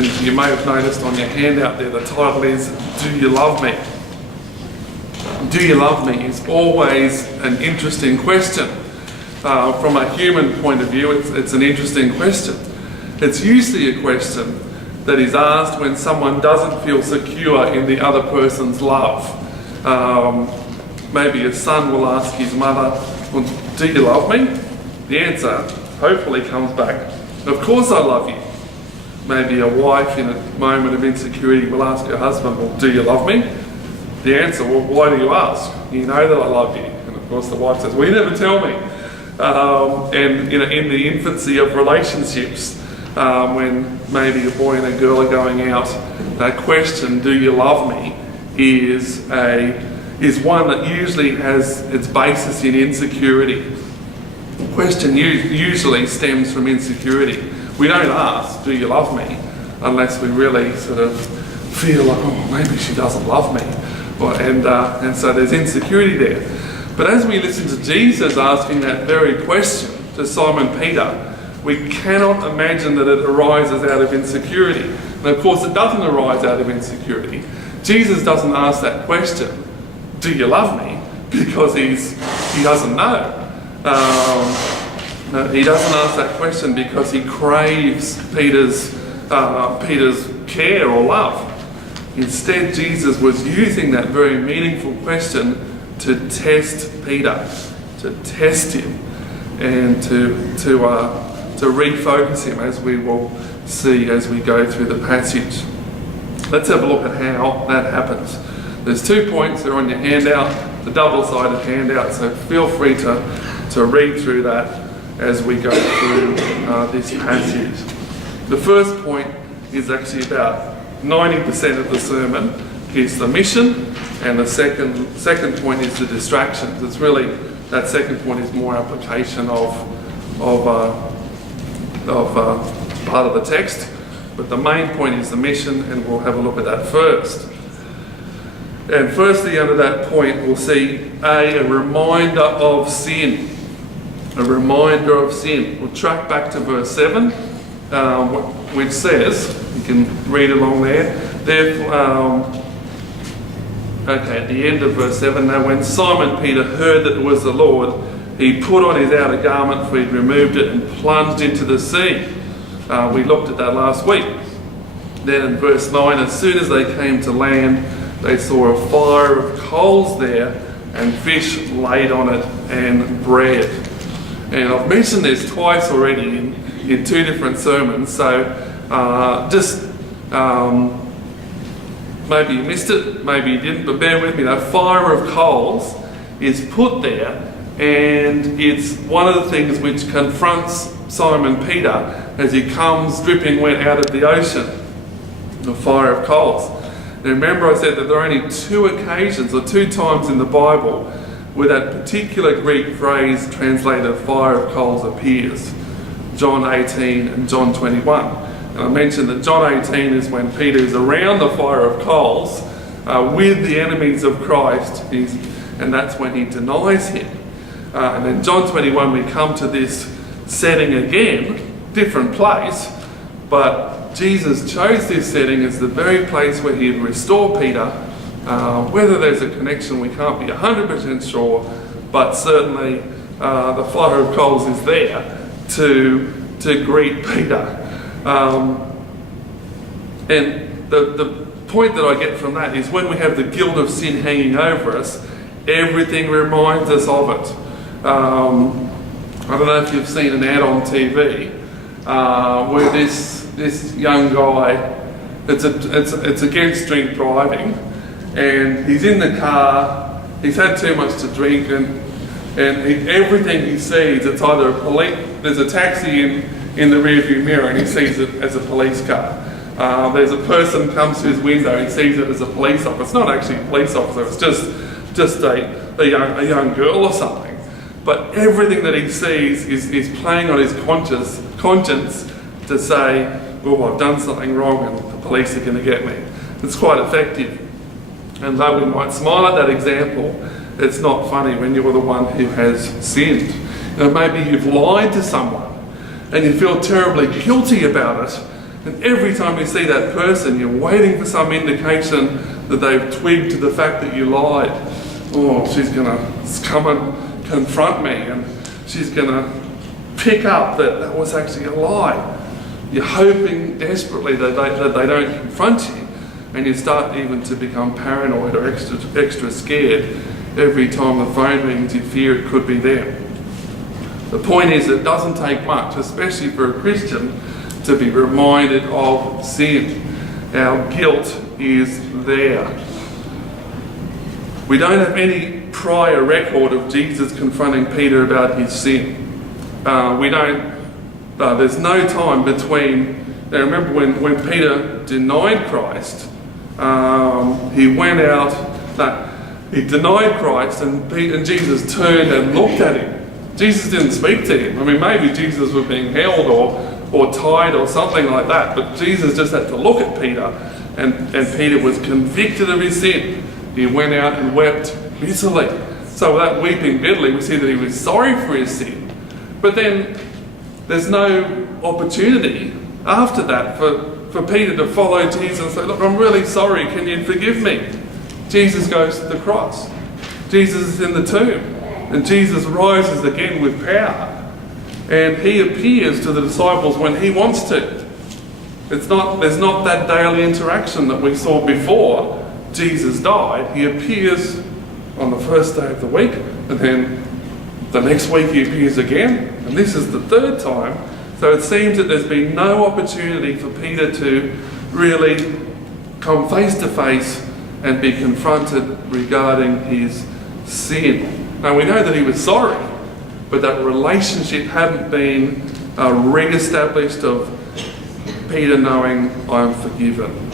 And you may have noticed on your handout there, the title is, Do You Love Me? Do you love me is always an interesting question. From a human point of view, it's an interesting question. It's usually a question that is asked when someone doesn't feel secure in the other person's love. Maybe a son will ask his mother, well, do you love me? The answer hopefully comes back, of course I love you. Maybe a wife in a moment of insecurity will ask her husband, well, do you love me? The answer, well, why do you ask? You know that I love you. And of course the wife says, well, you never tell me. And in the infancy of relationships, when maybe a boy and a girl are going out, that question, do you love me, is one that usually has its basis in insecurity. The question usually stems from insecurity. We don't ask, do you love me, unless we really sort of feel like, oh, maybe she doesn't love me. And so there's insecurity there. But as we listen to Jesus asking that very question to Simon Peter, we cannot imagine that it arises out of insecurity. And of course it doesn't arise out of insecurity. Jesus doesn't ask that question, do you love me? Because he doesn't know. No, he doesn't ask that question because he craves Peter's care or love. Instead, Jesus was using that very meaningful question to test Peter, to test him, and to refocus him, as we will see as we go through the passage. Let's have a look at how that happens. There's 2 points, they're on your handout, the double-sided handout, so feel free to read through that as we go through this passage. The first point is actually about 90% of the sermon is the mission, and the second point is the distractions. It's really, that second point is more application of part of the text, but the main point is the mission, and we'll have a look at that first. And firstly, under that point, we'll see a reminder of sin. A reminder of sin. We'll track back to verse 7, which says, you can read along there. At the end of verse 7, now when Simon Peter heard that it was the Lord, he put on his outer garment, for he'd removed it, and plunged into the sea. We looked at that last week. Then in verse 9, as soon as they came to land, they saw a fire of coals there, and fish laid on it, and bread. And I've mentioned this twice already in 2 different sermons, so maybe you missed it, maybe you didn't, but bear with me. That fire of coals is put there, and it's one of the things which confronts Simon Peter as he comes dripping wet out of the ocean, the fire of coals. Now remember I said that there are only 2 occasions, or 2 times in the Bible, where that particular Greek phrase translated fire of coals appears. John 18 and John 21. And I mentioned that John 18 is when Peter is around the fire of coals with the enemies of Christ, and that's when he denies him. And then John 21, we come to this setting again, different place, but Jesus chose this setting as the very place where he'd restore Peter. Whether there's a connection, we can't be 100% sure, but certainly the fire of coals is there to greet Peter. And the point that I get from that is when we have the guilt of sin hanging over us, everything reminds us of it. I don't know if you've seen an ad on TV where this young guy, it's against drink driving, and he's in the car, he's had too much to drink, and everything he sees, it's either there's a taxi in the rearview mirror and he sees it as a police car. There's a person comes to his window, he sees it as a police officer. It's not actually a police officer, it's just a young girl or something. But everything that he sees is playing on his conscience to say, well, I've done something wrong and the police are going to get me. It's quite effective. And though we might smile at that example, it's not funny when you're the one who has sinned. Maybe you've lied to someone and you feel terribly guilty about it, And every time you see that person, you're waiting for some indication that they've twigged to the fact that you lied. Oh, she's going to come and confront me, and she's going to pick up that that was actually a lie. You're hoping desperately that they don't confront you, and you start even to become paranoid or extra scared every time the phone rings. You fear it could be them. The point is, it doesn't take much, especially for a Christian, to be reminded of sin. Our guilt is there. We don't have any prior record of Jesus confronting Peter about his sin. There's no time between. Now remember when Peter denied Christ, he went out, he denied Christ, and Jesus turned and looked at him. Jesus didn't speak to him. I mean, maybe Jesus was being held or tied or something like that, but Jesus just had to look at Peter, and Peter was convicted of his sin. He went out and wept bitterly. So without weeping bitterly, we see that he was sorry for his sin. But then there's no opportunity after that for Peter to follow Jesus and say, look, I'm really sorry, can you forgive me? Jesus goes to the cross. Jesus is in the tomb. And Jesus rises again with power. And he appears to the disciples when he wants to. There's not that daily interaction that we saw before Jesus died. He appears on the first day of the week, and then the next week he appears again. And this is the third time. So it seems that there's been no opportunity for Peter to really come face to face and be confronted regarding his sin. Now we know that he was sorry, but that relationship hadn't been re-established of Peter knowing, I'm forgiven.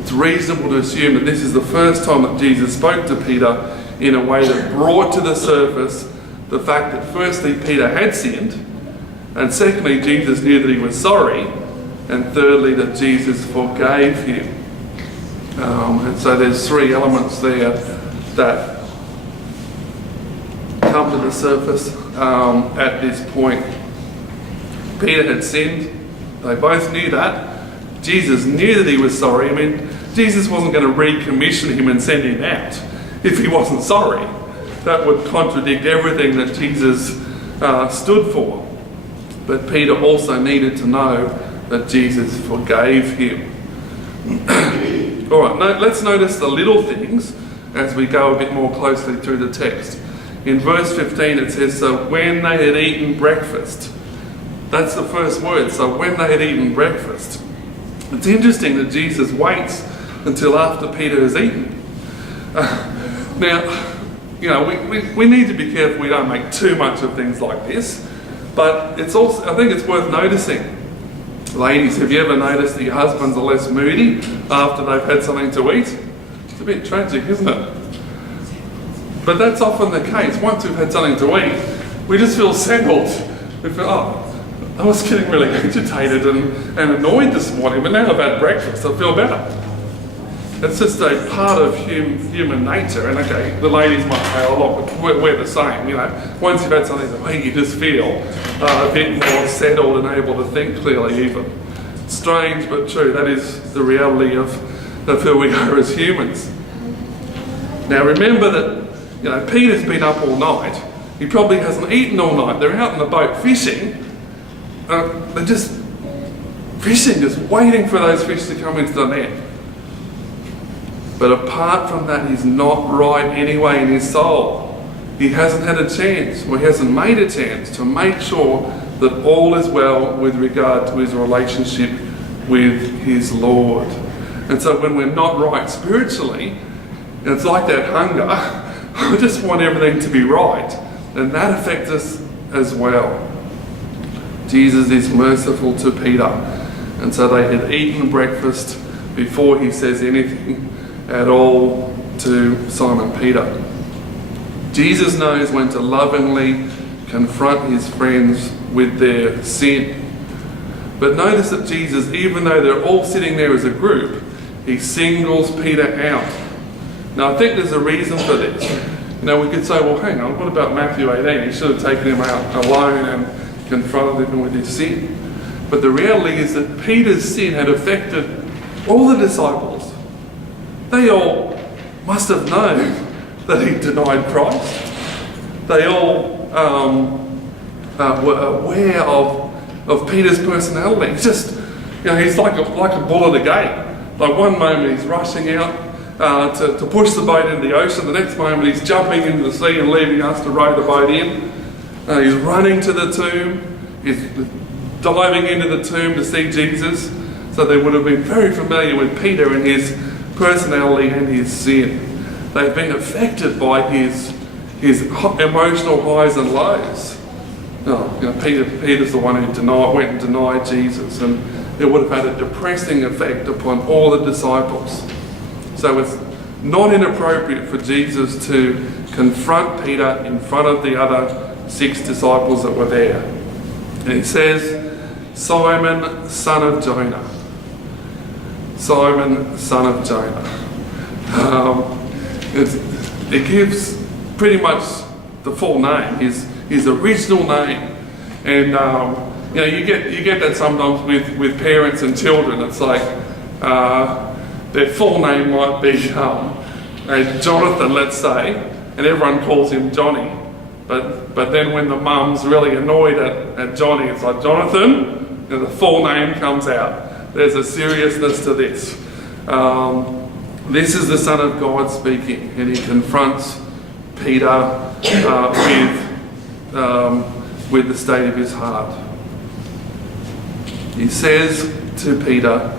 It's reasonable to assume that this is the first time that Jesus spoke to Peter in a way that brought to the surface the fact that firstly Peter had sinned, and secondly Jesus knew that he was sorry, and thirdly that Jesus forgave him. And so there's three elements there that come to the surface at this point. Peter had sinned. They both knew that. Jesus knew that he was sorry. I mean, Jesus wasn't going to recommission him and send him out if he wasn't sorry. That would contradict everything that Jesus stood for. But Peter also needed to know that Jesus forgave him. All right, now let's notice the little things as we go a bit more closely through the text. In verse 15 it says, so when they had eaten breakfast. That's the first word, so when they had eaten breakfast. It's interesting that Jesus waits until after Peter has eaten. Now, you know, we need to be careful we don't make too much of things like this, but it's also, I think it's worth noticing. Ladies, have you ever noticed that your husbands are less moody after they've had something to eat? It's a bit tragic, isn't it? But that's often the case. Once we've had something to eat, we just feel settled. We feel, oh, I was getting really agitated and annoyed this morning, but now I've had breakfast, I feel better. It's just a part of human nature. And okay, the ladies might say, oh look, we're the same, you know. Once you've had something to eat, you just feel a bit more settled and able to think clearly even. Strange but true, that is the reality of who we are as humans. Now remember that, you know, Peter's been up all night. He probably hasn't eaten all night. They're out in the boat fishing. They're just fishing, just waiting for those fish to come into the net. But apart from that, he's not right anyway in his soul. He hasn't had a chance, or he hasn't made a chance to make sure that all is well with regard to his relationship with his Lord. And so when we're not right spiritually, it's like that hunger. I just want everything to be right. And that affects us as well. Jesus is merciful to Peter. And so they had eaten breakfast before he says anything at all to Simon Peter. Jesus knows when to lovingly confront his friends with their sin. But notice that Jesus, even though they're all sitting there as a group, he singles Peter out. Now I think there's a reason for this. You know, we could say, well hang on, what about Matthew 18? He should have taken him out alone and confronted him with his sin. But the reality is that Peter's sin had affected all the disciples. They all must have known that he denied Christ. They all were aware of Peter's personality. He's just, he's like a bull at a gate. Like one moment he's rushing out to push the boat into the ocean. The next moment he's jumping into the sea and leaving us to row the boat in. He's running to the tomb. He's diving into the tomb to see Jesus. So they would have been very familiar with Peter and his personality and his sin. They've been affected by his emotional highs and lows. Peter's the one who went and denied Jesus, and it would have had a depressing effect upon all the disciples. So it's not inappropriate for Jesus to confront Peter in front of the other 6 disciples that were there. And he says, Simon, son of Jonah. Simon, son of Jonah. It gives pretty much the full name, his original name. And you get that sometimes with parents and children. It's like their full name might be Jonathan, let's say, and everyone calls him Johnny. But then when the mum's really annoyed at Johnny, it's like, Jonathan, the full name comes out. There's a seriousness to this. This is the Son of God speaking, and he confronts Peter with the state of his heart. He says to Peter,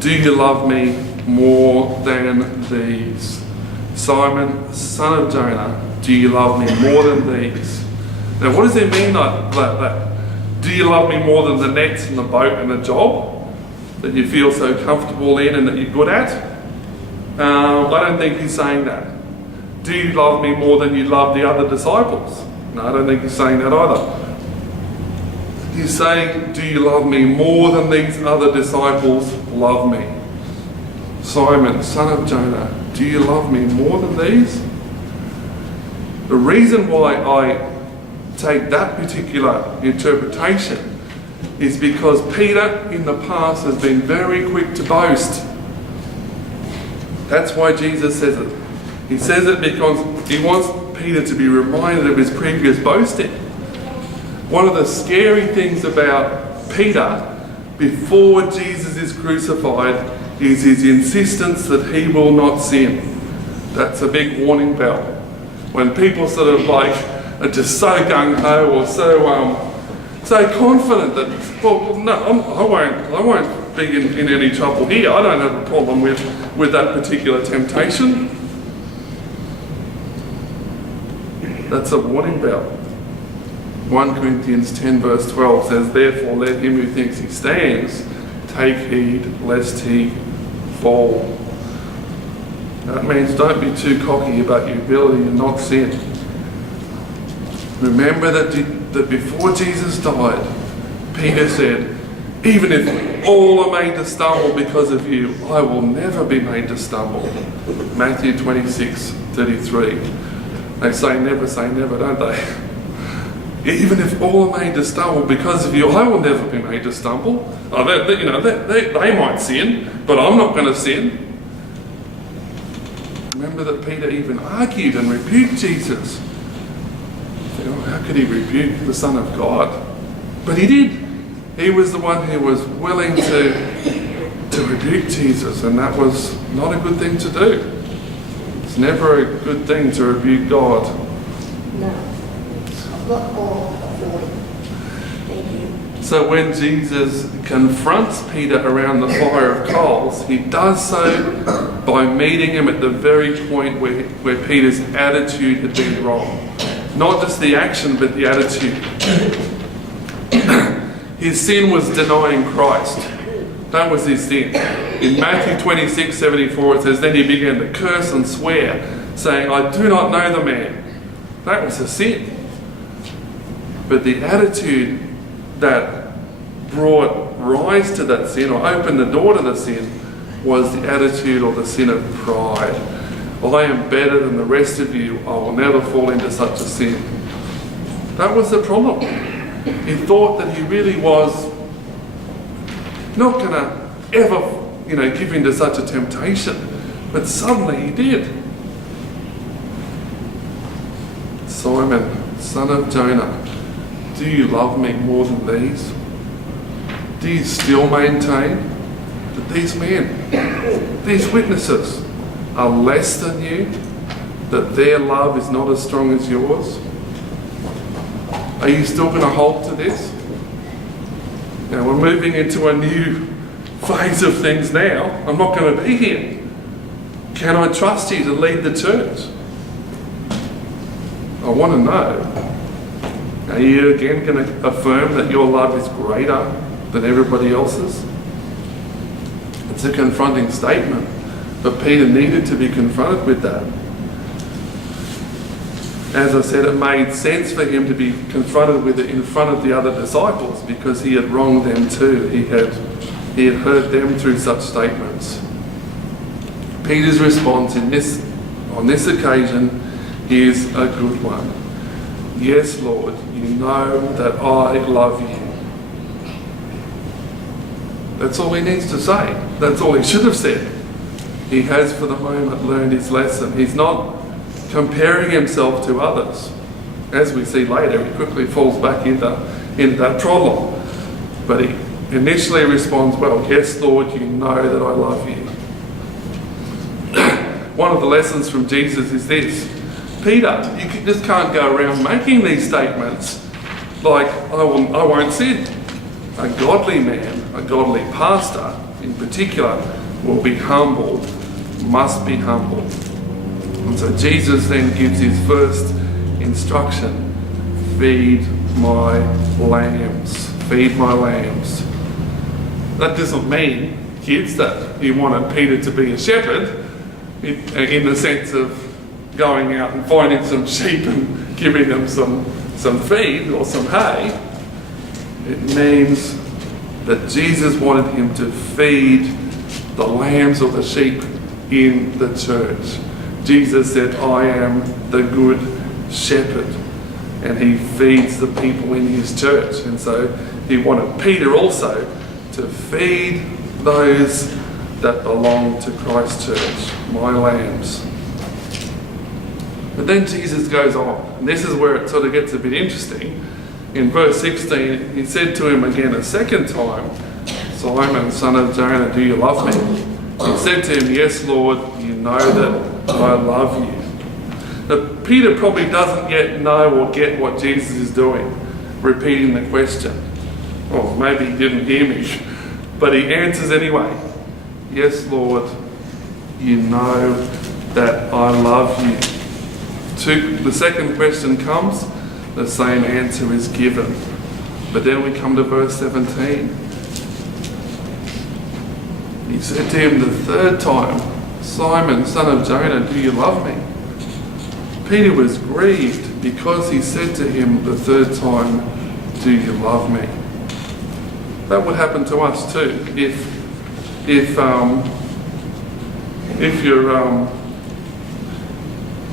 do you love me more than these? Simon, son of Jonah, do you love me more than these? Now what does it mean like that? Do you love me more than the nets and the boat and the job that you feel so comfortable in and that you're good at? I don't think he's saying that. Do you love me more than you love the other disciples? No, I don't think he's saying that either. He's saying, do you love me more than these other disciples love me? Simon, son of Jonah, do you love me more than these? The reason why I take that particular interpretation is because Peter in the past has been very quick to boast. That's why Jesus says it. He says it because he wants Peter to be reminded of his previous boasting. One of the scary things about Peter before Jesus is crucified is his insistence that he will not sin. That's a big warning bell. When people sort of are just so gung-ho or so confident that, well, no, I won't be in any trouble here. I don't have a problem with that particular temptation. That's a warning bell. 1 Corinthians 10 verse 12 says, therefore let him who thinks he stands take heed lest he fall. That means don't be too cocky about your ability to not sin. Remember that before Jesus died, Peter said, even if all are made to stumble because of you, I will never be made to stumble. Matthew 26:33. They say never, don't they? Even if all are made to stumble because of you, I will never be made to stumble. They might sin, but I'm not going to sin. Remember that Peter even argued and rebuked Jesus. How could he rebuke the Son of God? But he did. He was the one who was willing to rebuke Jesus, and that was not a good thing to do. It's never a good thing to rebuke God. No. I've got all authority. Thank you. So when Jesus confronts Peter around the fire of coals, he does so by meeting him at the very point where Peter's attitude had been wrong. Not just the action, but the attitude. His sin was denying Christ. That was his sin. In Matthew 26:74 it says, then he began to curse and swear, saying, I do not know the man. That was a sin. But the attitude that brought rise to that sin, or opened the door to the sin, was the attitude or the sin of pride. I am better than the rest of you. I will never fall into such a sin. That was the problem. He thought that he really was not going to ever, give in to such a temptation. But suddenly he did. Simon, son of Jonah, do you love me more than these? Do you still maintain that these men, these witnesses, are less than you? That their love is not as strong as yours? Are you still going to hold to this? Now we're moving into a new phase of things now. I'm not going to be here. Can I trust you to lead the church? I want to know. Are you again going to affirm that your love is greater than everybody else's? It's a confronting statement, but Peter needed to be confronted with that. As I said, it made sense for him to be confronted with it in front of the other disciples because he had wronged them too. He had hurt them through such statements. Peter's response on this occasion is a good one. Yes, Lord, you know that I love you. That's all he needs to say. That's all he should have said. He has for the moment learned his lesson. He's not comparing himself to others. As we see later, he quickly falls back into that problem. But he initially responds, well, yes, Lord, you know that I love you. One of the lessons from Jesus is this. Peter, you just can't go around making these statements like, I won't sin. A godly man, a godly pastor in particular, will be humble, must be humble. And so Jesus then gives his first instruction: feed my lambs. Feed my lambs. That doesn't mean, kids, that he wanted Peter to be a shepherd in the sense of going out and finding some sheep and giving them some feed or some hay. It means that Jesus wanted him to feed the lambs or the sheep in the church. Jesus said, I am the good shepherd, and he feeds the people in his church. And so he wanted Peter also to feed those that belong to Christ's church, my lambs. But then Jesus goes on, and this is where it sort of gets a bit interesting. In verse 16, he said to him again a second time, Simon, son of Jonah, do you love me? He said to him, yes, Lord, you know that I love you. Now, Peter probably doesn't yet know or get what Jesus is doing, repeating the question. Or maybe he didn't hear me, but he answers anyway. Yes, Lord, you know that I love you. The second question comes, the same answer is given. But then we come to verse 17. He said to him the third time, Simon, son of Jonah, do you love me? Peter was grieved because he said to him the third time, do you love me? That would happen to us too. If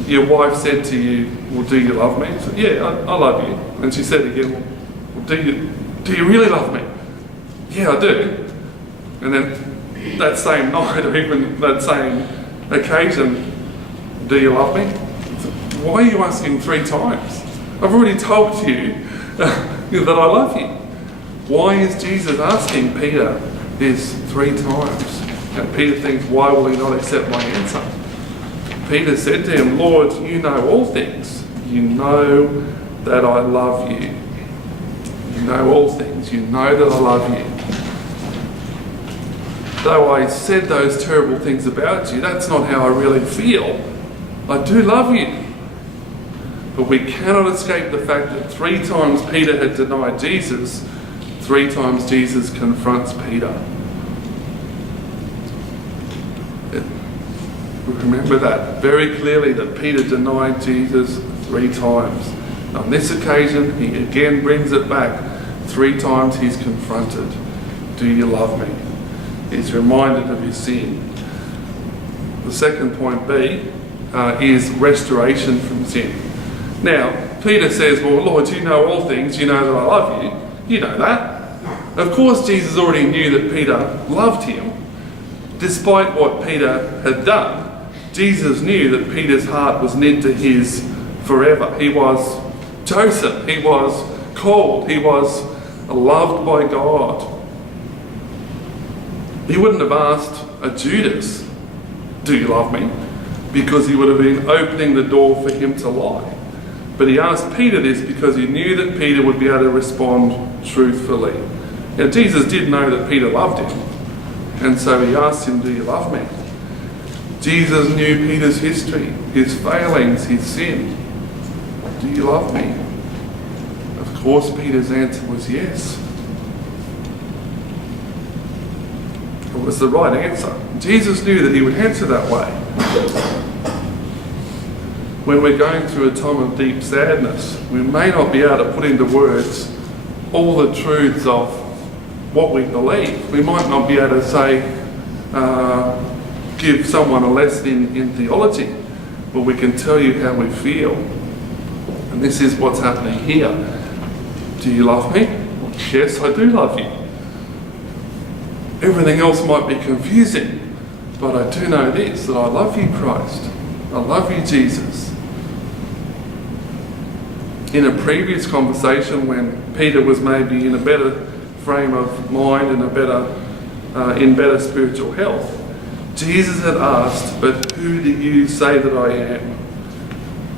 your wife said to you, well, do you love me? Said, yeah, I love you. And she said again, well, do you really love me? Yeah, I do. And then that same night or even that same occasion, do you love me? Said, why are you asking 3 times? I've already told you that I love you. Why is Jesus asking Peter this 3 times? And Peter thinks, why will he not accept my answer? Peter said to him, Lord, you know all things. You know that I love you. You know all things. You know that I love you. Though I said those terrible things about you, that's not how I really feel. I do love you. But we cannot escape the fact that 3 times Peter had denied Jesus, 3 times Jesus confronts Peter. Remember that very clearly, that Peter denied Jesus 3 times. On this occasion, he again brings it back. 3 times he's confronted. Do you love me? He's reminded of his sin. The second point B is restoration from sin. Now, Peter says, well, Lord, you know all things. You know that I love you. You know that. Of course, Jesus already knew that Peter loved him. Despite what Peter had done, Jesus knew that Peter's heart was knit to his forever. He was chosen, he was called, he was loved by God. He wouldn't have asked a Judas, "Do you love me?" because he would have been opening the door for him to lie. But he asked Peter this because he knew that Peter would be able to respond truthfully. Now, Jesus did know that Peter loved him, and so he asked him, "Do you love me?" Jesus knew Peter's history, his failings, his sin. "Do you love me?" Of course, Peter's answer was yes. It was the right answer. Jesus knew that he would answer that way. When we're going through a time of deep sadness, we may not be able to put into words all the truths of what we believe. We might not be able to say, give someone a lesson in theology, but we can tell you how we feel. And this is what's happening here. Do you love me? Yes, I do love you. Everything else might be confusing, but I do know this, that I love you, Christ. I love you, Jesus. In a previous conversation, when Peter was maybe in a better frame of mind and in better spiritual health, Jesus had asked, "But who do you say that I am?"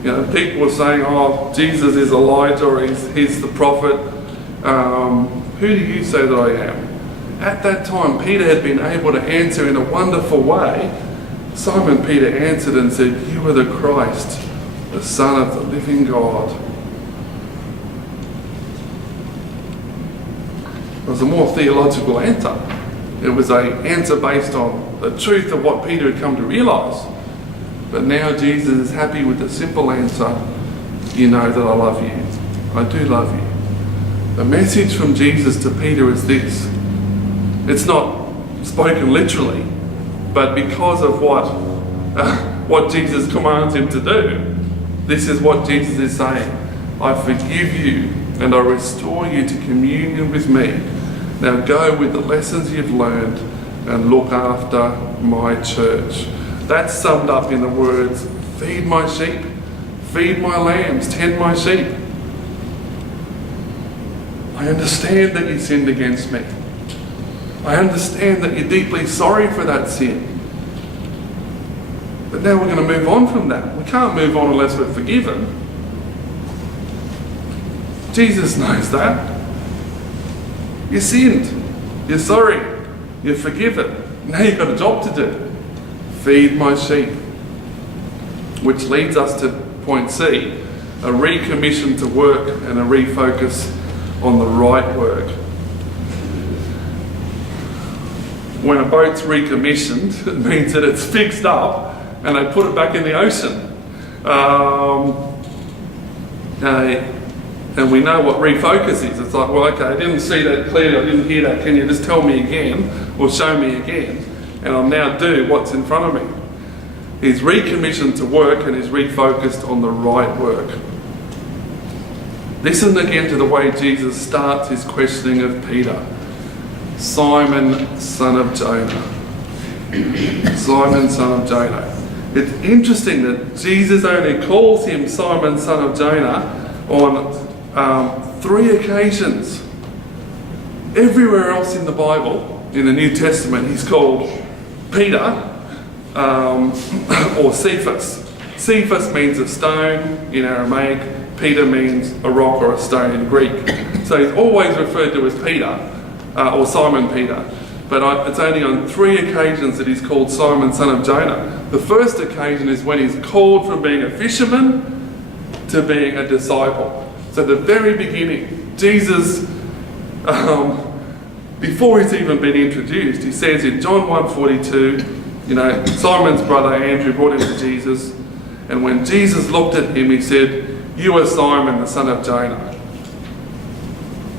You know, people were saying, "Oh, Jesus is Elijah, or he's the prophet. Who do you say that I am?" At that time, Peter had been able to answer in a wonderful way. Simon Peter answered and said, "You are the Christ, the Son of the living God." It was a more theological answer. It was an answer based on the truth of what Peter had come to realise. But now Jesus is happy with the simple answer, "You know that I love you. I do love you." The message from Jesus to Peter is this. It's not spoken literally, but because of what Jesus commands him to do, this is what Jesus is saying. "I forgive you and I restore you to communion with me. Now go with the lessons you've learned and look after my church." That's summed up in the words, "Feed my sheep, feed my lambs, tend my sheep. I understand that you sinned against me. I understand that you're deeply sorry for that sin. But now we're going to move on from that. We can't move on unless we're forgiven." Jesus knows that. You sinned. You're sorry. You're forgiven. Now you've got a job to do. Feed my sheep. Which leads us to point C, a recommission to work and a refocus on the right work. When a boat's recommissioned, it means that it's fixed up and they put it back in the ocean. And we know what refocus is. It's like, well, okay, I didn't see that clearly, I didn't hear that. Can you just tell me again or show me again? And I'll now do what's in front of me. He's recommissioned to work and he's refocused on the right work. Listen again to the way Jesus starts his questioning of Peter. "Simon, son of Jonah." Simon, son of Jonah. It's interesting that Jesus only calls him Simon, son of Jonah on 3 occasions. Everywhere else in the Bible, in the New Testament, he's called Peter or Cephas. Cephas means a stone in Aramaic. Peter means a rock or a stone in Greek. So he's always referred to as Peter, or Simon Peter. But it's only on 3 occasions that he's called Simon, son of Jonah. The first occasion is when he's called from being a fisherman to being a disciple. So at the very beginning, Jesus, before he's even been introduced, he says in John 1:42, Simon's brother Andrew brought him to Jesus, and when Jesus looked at him, he said, "You are Simon, the son of Jonah."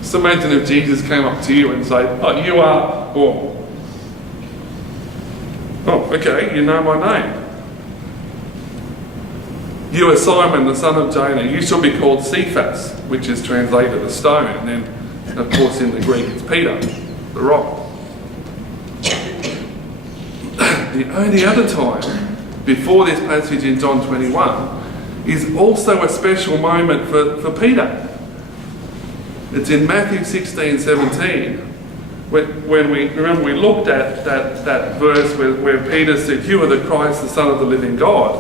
Just imagine if Jesus came up to you and said, "Oh, you are," or, "Oh, okay, you know my name. You are Simon, the son of Jonah. You shall be called Cephas," which is translated a stone. And then Of course, in the Greek, it's Peter, the rock. The only other time before this passage in John 21 is also a special moment for Peter. It's in Matthew 16:17, when we looked at that verse where Peter said, "You are the Christ, the Son of the living God."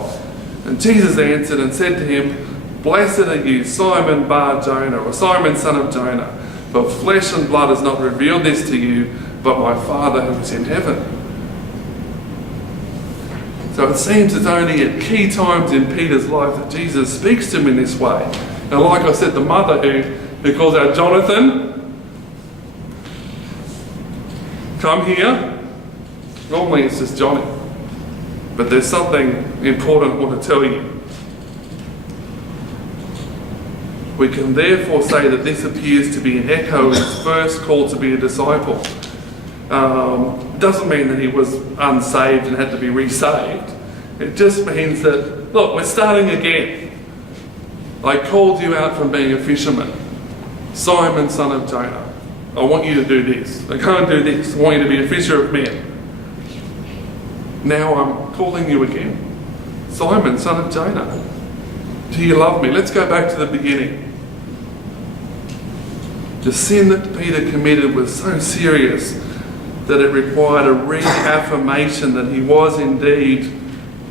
And Jesus answered and said to him, "Blessed are you, Simon Bar Jonah," or Simon son of Jonah, "for flesh and blood has not revealed this to you, but my Father who is in heaven." So it seems it's only at key times in Peter's life that Jesus speaks to him in this way. Now, like I said, the mother who calls out, "Jonathan, come here." Normally it's just Johnny. But there's something important I want to tell you. We can therefore say that this appears to be an echo of his first call to be a disciple. Doesn't mean that he was unsaved and had to be resaved. It just means that, look, we're starting again. I called you out from being a fisherman. Simon, son of Jonah. I want you to do this. I can't do this. I want you to be a fisher of men. Now I'm calling you again. Simon, son of Jonah. Do you love me? Let's go back to the beginning. The sin that Peter committed was so serious that it required a reaffirmation that he was indeed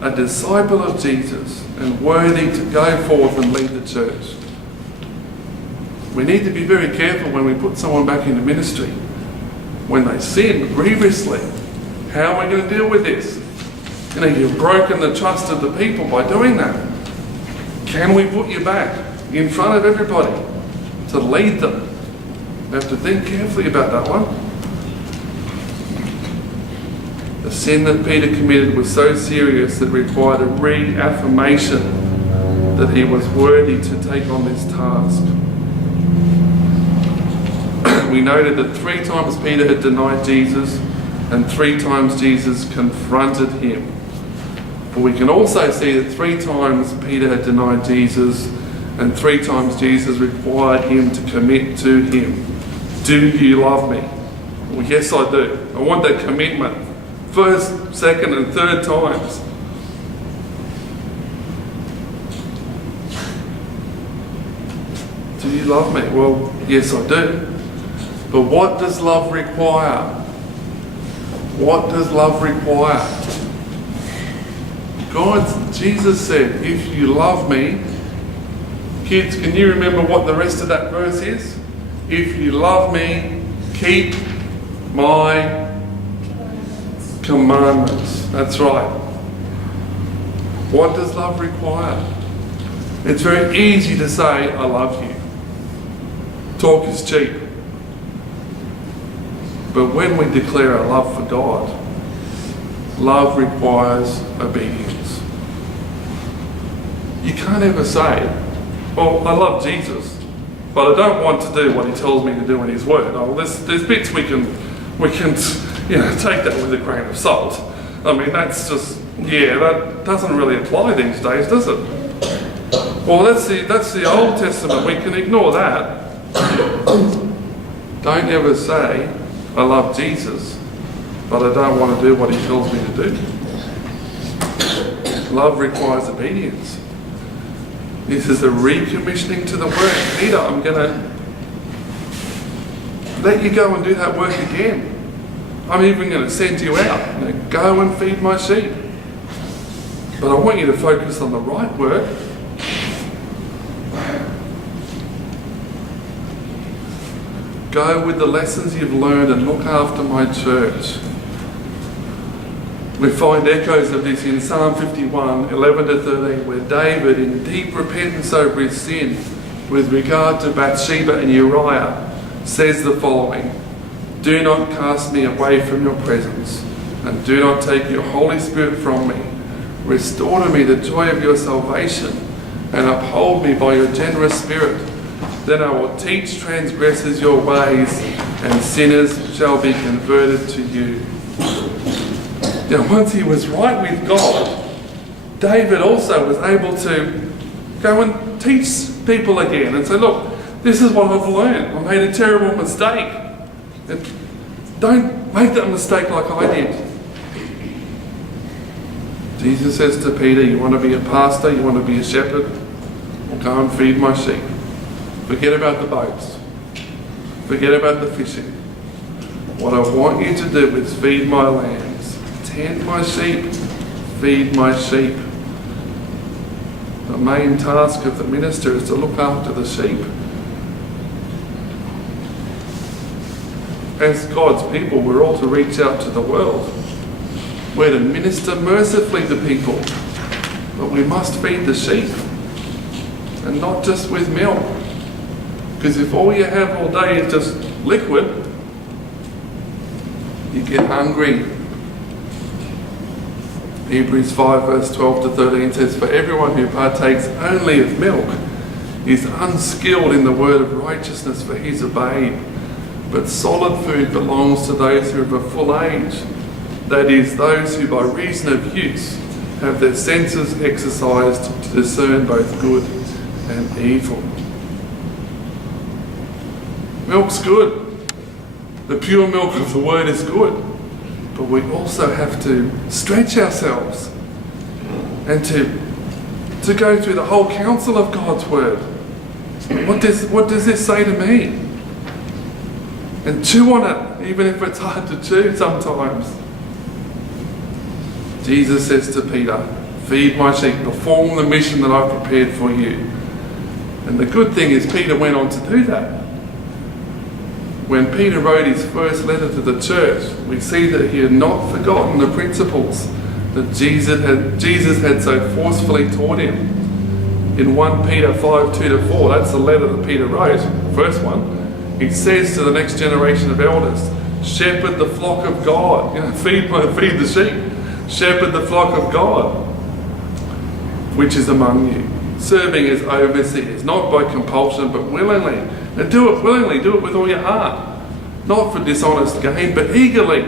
a disciple of Jesus and worthy to go forth and lead the church. We need to be very careful when we put someone back into ministry. When they sin grievously, how are we going to deal with this? You know, you've broken the trust of the people by doing that. Can we put you back in front of everybody to lead them? We have to think carefully about that one. The sin that Peter committed was so serious that it required a reaffirmation that he was worthy to take on this task. We noted that 3 times Peter had denied Jesus and 3 times Jesus confronted him. But we can also see that 3 times Peter had denied Jesus and 3 times Jesus required him to commit to him. Do you love me? Well, yes, I do. I want that commitment. 1st, 2nd and 3rd times. Do you love me? Well, yes, I do. But what does love require? What does love require? Jesus said, "If you love me," kids, can you remember what the rest of that verse is? "If you love me, keep my commandments." That's right. What does love require? It's very easy to say, "I love you." Talk is cheap. But when we declare our love for God, love requires obedience. You can't ever say, "Well, I love Jesus, but I don't want to do what he tells me to do in his word." Oh, there's bits we can take that with a grain of salt. I mean, that's just, that doesn't really apply these days, does it? Well, that's the Old Testament. We can ignore that. Don't ever say, "I love Jesus, but I don't want to do what he tells me to do." Love requires obedience. This is a recommissioning to the work. Peter, I'm going to let you go and do that work again. I'm even going to send you out. Go and feed my sheep. But I want you to focus on the right work. Go with the lessons you've learned and look after my church. We find echoes of this in Psalm 51, 11 to 13, where David, in deep repentance over his sin, with regard to Bathsheba and Uriah, says the following: "Do not cast me away from your presence, and do not take your Holy Spirit from me. Restore to me the joy of your salvation, and uphold me by your generous spirit. Then I will teach transgressors your ways, and sinners shall be converted to you." Now, once he was right with God, David also was able to go and teach people again and say, "Look, This is what I've learned. I made a terrible mistake. And don't make that mistake like I did. Jesus says to Peter, you want to be a pastor, you want to be a shepherd? Well, go and feed my sheep. Forget about the boats. Forget about the fishing. What I want you to do is feed my lambs. Tend my sheep. Feed my sheep. The main task of the minister is to look after the sheep. As God's people, we're all to reach out to the world. We're to minister mercifully to people. But we must feed the sheep. And not just with milk. Because if all you have all day is just liquid, you get hungry. Hebrews 5 verse 12 to 13 says, for everyone who partakes only of milk is unskilled in the word of righteousness, for he's a babe. But solid food belongs to those who are of a full age. That is, those who by reason of use have their senses exercised to discern both good and evil. Milk's good. The pure milk of the word is good. But we also have to stretch ourselves and to go through the whole counsel of God's word. What does this say to me? And chew on it, even if it's hard to chew sometimes. Jesus says to Peter, feed my sheep, perform the mission that I've prepared for you. And the good thing is Peter went on to do that. When Peter wrote his first letter to the church, we see that he had not forgotten the principles that Jesus had so forcefully taught him. In 1 Peter 5:2-4, that's the letter that Peter wrote, the first one, he says to the next generation of elders, shepherd the flock of God. Feed the sheep. Shepherd the flock of God, which is among you, serving as overseers, not by compulsion, but willingly. And do it willingly, do it with all your heart, not for dishonest gain, but eagerly,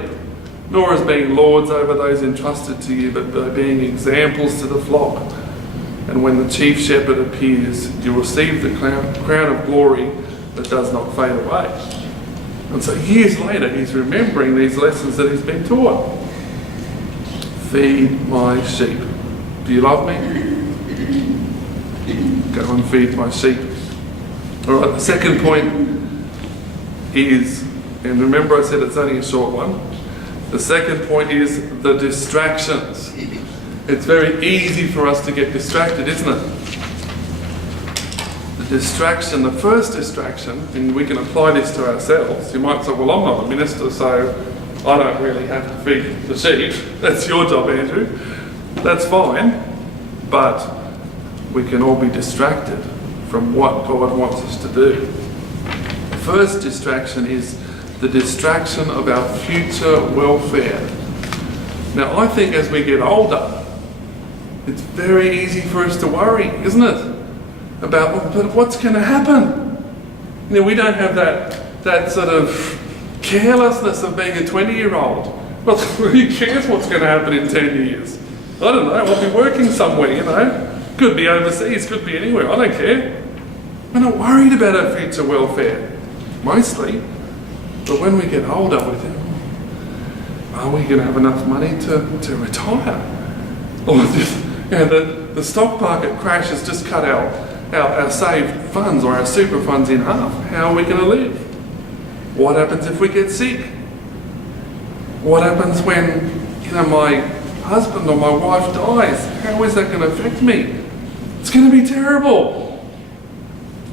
nor as being lords over those entrusted to you, but by being examples to the flock. And when the chief shepherd appears, you receive the crown of glory that does not fade away. And so years later, he's remembering these lessons that he's been taught. Feed my sheep. Do you love me? Go and feed my sheep. All right, the second point is, and remember I said it's only a short one, the second point is the distractions. It's very easy for us to get distracted, isn't it? The distraction, the first distraction, and we can apply this to ourselves. You might say, well, I'm not a minister, so I don't really have to feed the sheep. That's your job, Andrew. That's fine. But we can all be distracted from what God wants us to do. The first distraction is the distraction of our future welfare. Now, I think as we get older, it's very easy for us to worry, isn't it? About, but what's going to happen? We don't have that sort of carelessness of being a 20-year-old. Well, who cares what's going to happen in 10 years? I don't know, I'll be working somewhere, Could be overseas, could be anywhere, I don't care. We're not worried about our future welfare, mostly. But when we get older, we think, are we going to have enough money to retire? Or the stock market crash has just cut our saved funds or our super funds in half. How are we going to live? What happens if we get sick? What happens when, my husband or my wife dies? How is that going to affect me? It's going to be terrible.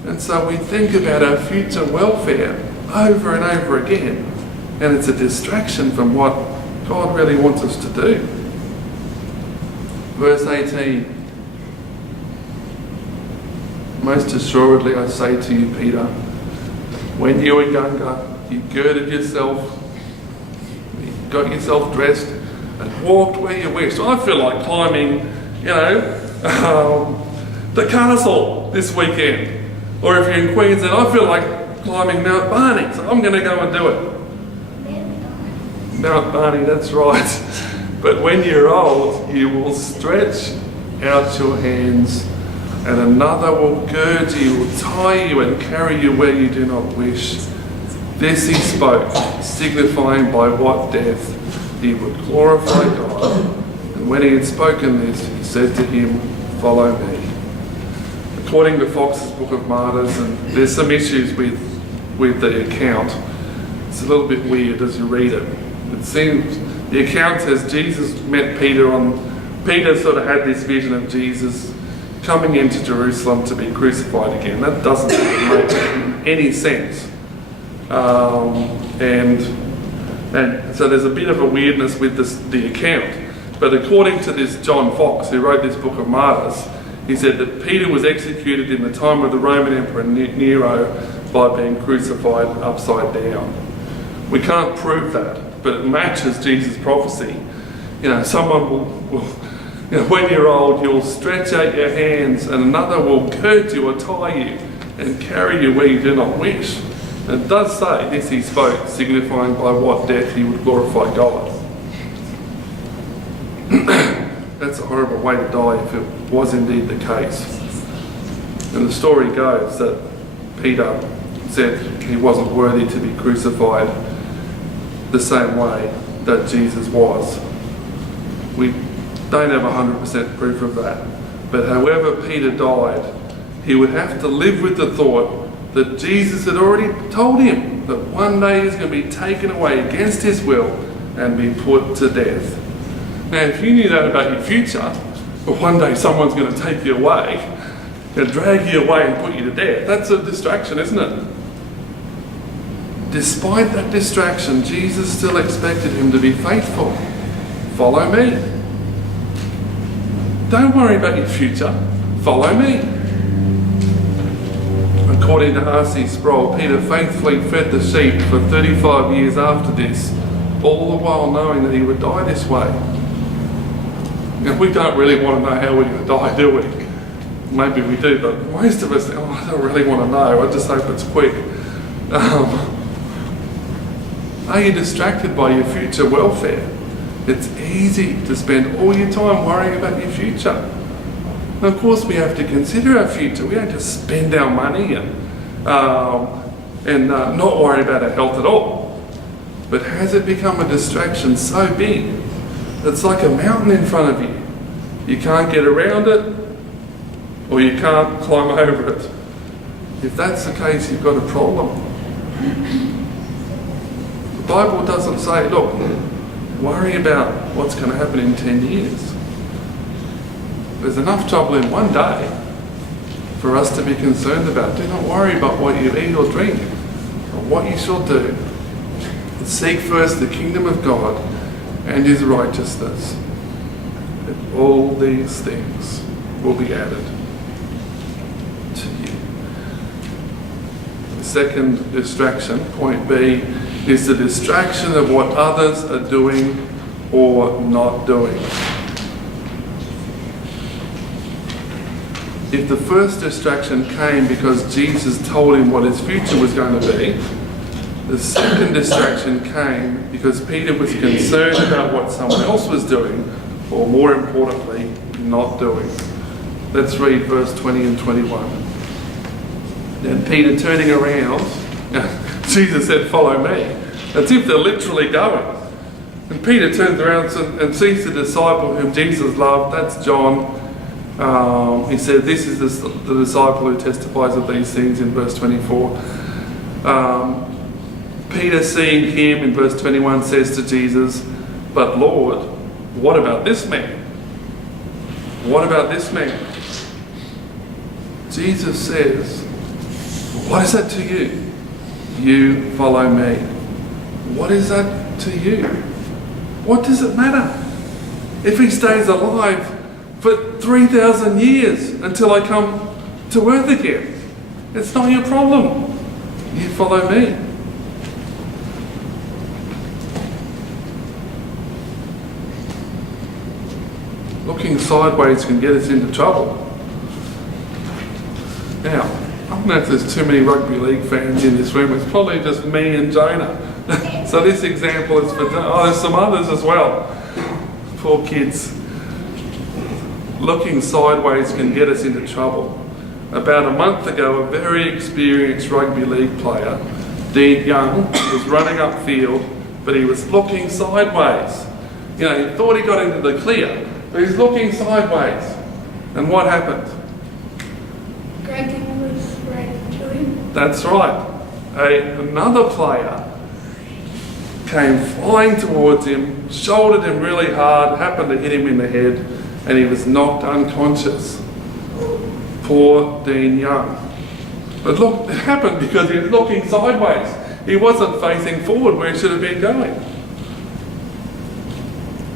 And so we think about our future welfare over and over again, and it's a distraction from what God really wants us to do. Verse 18. Most assuredly I say to you, Peter, when you were younger, you girded yourself, you got yourself dressed, and walked where you wished. I feel like climbing, the castle this weekend. Or if you're in Queensland, I feel like climbing Mount Barney, so I'm going to go and do it. Mount Barney, that's right. But when you're old, you will stretch out your hands and another will gird you, will tie you and carry you where you do not wish. This he spoke, signifying by what death he would glorify God. And when he had spoken this, he said to him, "Follow me." According to Fox's Book of Martyrs, and there's some issues with the account. It's a little bit weird as you read it. It seems the account says Jesus met Peter Peter sort of had this vision of Jesus coming into Jerusalem to be crucified again. That doesn't make any sense. And so there's a bit of a weirdness with the account. But according to this John Fox, who wrote this Book of Martyrs, he said that Peter was executed in the time of the Roman Emperor Nero by being crucified upside down. We can't prove that, but it matches Jesus' prophecy. Someone will when you're old, you'll stretch out your hands and another will gird you or tie you and carry you where you do not wish. And it does say, this he spoke, signifying by what death he would glorify God. That's a horrible way to die if it was indeed the case. And the story goes that Peter said he wasn't worthy to be crucified the same way that Jesus was. We don't have 100% proof of that. But however Peter died, he would have to live with the thought that Jesus had already told him that one day he's going to be taken away against his will and be put to death. Now, if you knew that about your future, but one day someone's going to take you away and drag you away and put you to death, that's a distraction, isn't it? Despite that distraction, Jesus still expected him to be faithful. Follow me. Don't worry about your future. Follow me. According to R.C. Sproul, Peter faithfully fed the sheep for 35 years after this, all the while knowing that he would die this way. Now, we don't really want to know how we're going to die, do we? Maybe we do, but most of us think, I don't really want to know. I just hope it's quick. Are you distracted by your future welfare? It's easy to spend all your time worrying about your future. And of course, we have to consider our future. We don't just spend our money and not worry about our health at all. But has it become a distraction so big that it's like a mountain in front of you? You can't get around it, or you can't climb over it. If that's the case, you've got a problem. The Bible doesn't say, look, worry about what's going to happen in 10 years. There's enough trouble in one day for us to be concerned about. Do not worry about what you eat or drink, or what you shall do. Seek first the kingdom of God and his righteousness, and all these things will be added to you. The second distraction, point B, is the distraction of what others are doing or not doing. If the first distraction came because Jesus told him what his future was going to be, the second distraction came because Peter was concerned about what someone else was doing, or more importantly, not doing. Let's read verse 20 and 21. Then Peter, turning around, Jesus said, "Follow me," as if they're literally going. And Peter turns around and sees the disciple whom Jesus loved. That's John. He said, "This is the disciple who testifies of these things," in verse 24. Peter, seeing him, in verse 21, says to Jesus, "But Lord, what about this man? What about this man?" Jesus says, "What is that to you? You follow me." What is that to you? What does it matter if he stays alive for 3,000 years until I come to earth again? It's not your problem. You follow me. Looking sideways can get us into trouble. Now, I don't know if there's too many rugby league fans in this room. It's probably just me and Jonah. So this example is for... there's some others as well. Poor kids. looking sideways can get us into trouble. About a month ago, a very experienced rugby league player, Dean Young, was running upfield, but he was looking sideways. He thought he got into the clear, but he's looking sideways. And what happened? Dragon was ran into him. That's right. Another player came flying towards him, shouldered him really hard, happened to hit him in the head, and he was knocked unconscious. Poor Dean Young. But look, it happened because he was looking sideways. He wasn't facing forward where he should have been going.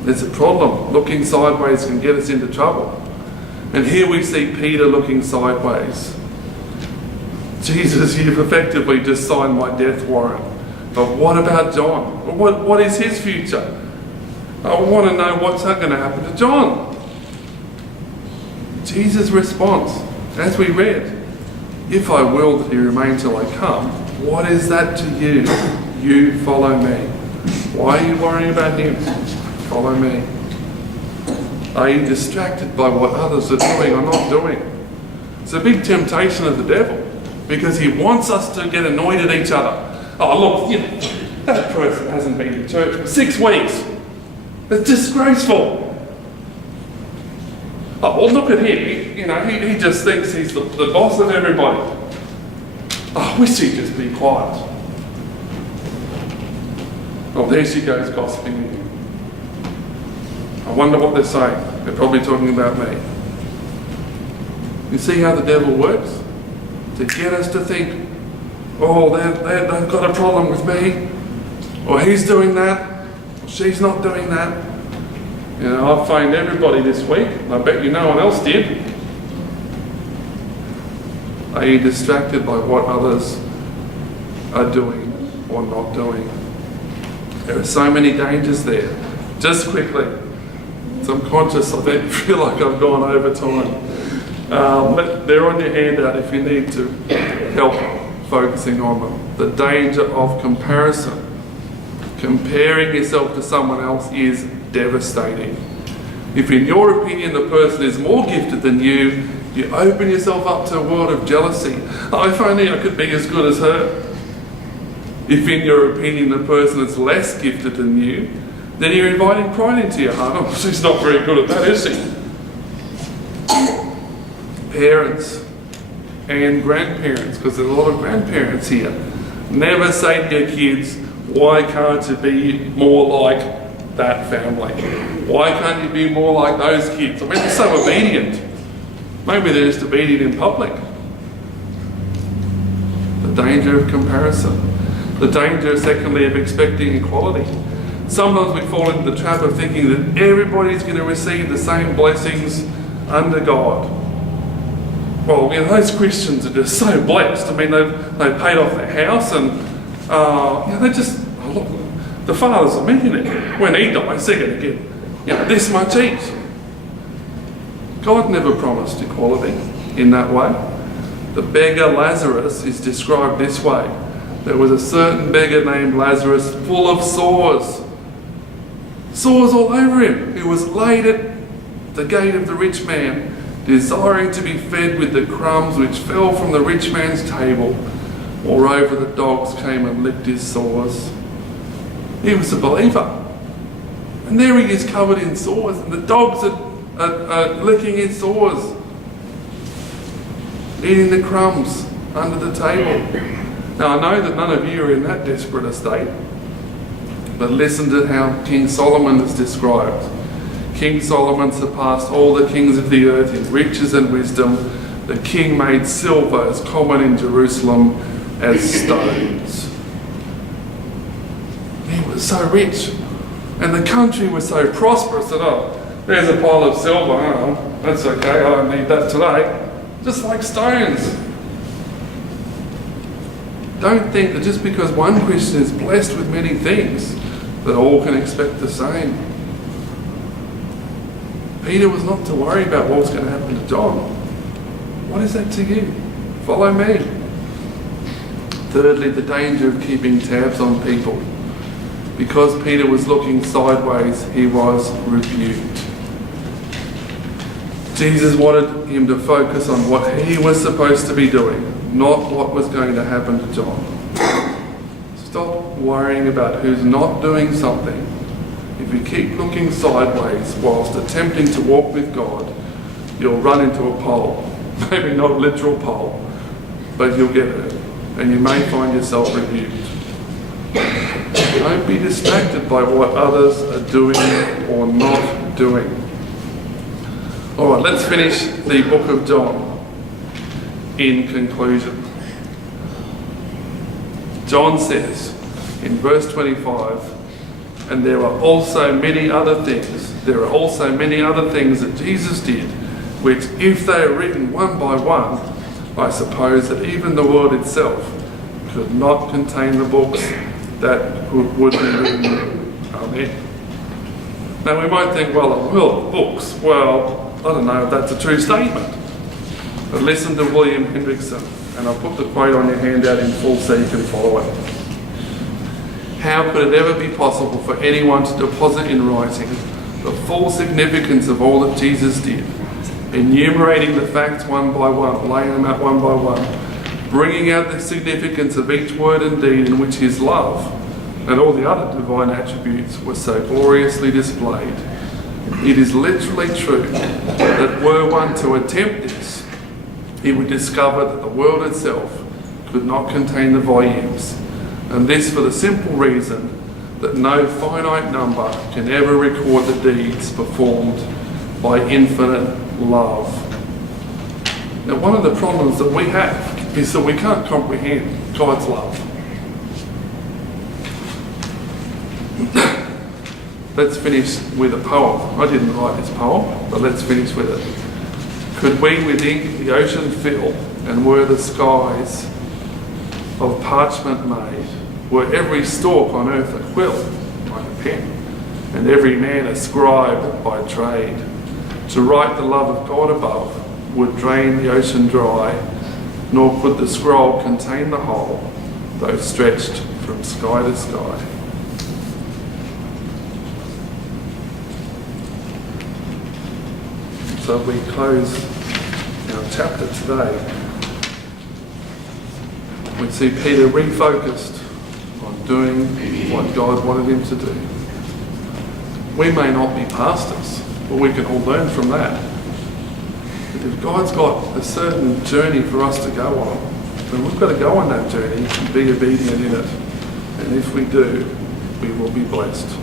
There's a problem. Looking sideways can get us into trouble. And here we see Peter looking sideways. Jesus, you've effectively just signed my death warrant. But what about John? What is his future? I want to know what's going to happen to John. Jesus' response, as we read, if I will that he remain till I come, what is that to you? You follow me. Why are you worrying about him? Follow me. Are you distracted by what others are doing or not doing? It's a big temptation of the devil because he wants us to get annoyed at each other. Oh, look, that person hasn't been to church for 6 weeks. It's disgraceful. Oh, well, look at him. He just thinks he's the boss of everybody. Oh, I wish he'd just be quiet. Oh, there she goes gossiping again. I wonder what they're saying. They're probably talking about me. You see how the devil works? To get us to think, oh, they've got a problem with me. Or he's doing that. Or she's not doing that. I've phoned everybody this week. I bet you no one else did. Are you distracted by what others are doing or not doing? There are so many dangers there. Just quickly, so I'm conscious, I feel like I've gone over time. But they're on your handout if you need to help focusing on them. The danger of comparison. Comparing yourself to someone else is devastating. If in your opinion the person is more gifted than you, you open yourself up to a world of jealousy. Oh, if only I could be as good as her. If in your opinion the person is less gifted than you, then you're inviting pride into your heart. Oh, she's not very good at that, is she? Parents and grandparents, because there's a lot of grandparents here. Never say to your kids, why can't you be more like that family? Why can't you be more like those kids? I mean, they're so obedient. Maybe they're just obedient in public. The danger of comparison. The danger, secondly, of expecting equality. Sometimes we fall into the trap of thinking that everybody's going to receive the same blessings under God. Well, those Christians are just so blessed. I mean, they've paid off their house and they just, look, the father's a millionaire. When he dies, they're going to get, this much each. God never promised equality in that way. The beggar Lazarus is described this way. There was a certain beggar named Lazarus full of sores. Sores all over him. He was laid at the gate of the rich man, desiring to be fed with the crumbs which fell from the rich man's table. Moreover, the dogs came and licked his sores. He was a believer. And there he is covered in sores, and the dogs are licking his sores, eating the crumbs under the table. Now, I know that none of you are in that desperate a state, but listen to how King Solomon is described. King Solomon surpassed all the kings of the earth in riches and wisdom. The king made silver as common in Jerusalem as stones. He was so rich, and the country was so prosperous that, there's a pile of silver, that's okay, I don't need that today. Just like stones. Don't think that just because one Christian is blessed with many things, that all can expect the same. Peter was not to worry about what was going to happen to John. What is that to you? Follow me. Thirdly, the danger of keeping tabs on people. Because Peter was looking sideways, he was rebuked. Jesus wanted him to focus on what he was supposed to be doing, not what was going to happen to John. Stop worrying about who's not doing something. If you keep looking sideways whilst attempting to walk with God, you'll run into a pole. Maybe not a literal pole, but you'll get hurt, and you may find yourself rebuked. Don't be distracted by what others are doing or not doing. All right, let's finish the book of John in conclusion. John says in verse 25, and there are also many other things that Jesus did, which if they are written one by one, I suppose that even the world itself could not contain the books that would be written. Amen. Now we might think, well, a world of books, well, I don't know if that's a true statement. But listen to William Hendrickson, and I'll put the quote on your handout in full so you can follow it. How could it ever be possible for anyone to deposit in writing the full significance of all that Jesus did, enumerating the facts one by one, laying them out one by one, bringing out the significance of each word and deed in which his love and all the other divine attributes were so gloriously displayed? It is literally true that were one to attempt this, he would discover that the world itself could not contain the volumes, and this for the simple reason that no finite number can ever record the deeds performed by infinite love. Now, one of the problems that we have is that we can't comprehend God's love. Let's finish with a poem. I didn't write this poem, but let's finish with it. Could we with ink the ocean fill, and were the skies of parchment made, were every stalk on earth a quill, like a pen, and every man a scribe by trade, to write the love of God above would drain the ocean dry, nor could the scroll contain the whole, though stretched from sky to sky. So we close our chapter today. We see Peter refocused on doing what God wanted him to do. We may not be pastors, but we can all learn from that. But if God's got a certain journey for us to go on, then we've got to go on that journey and be obedient in it. And if we do, we will be blessed.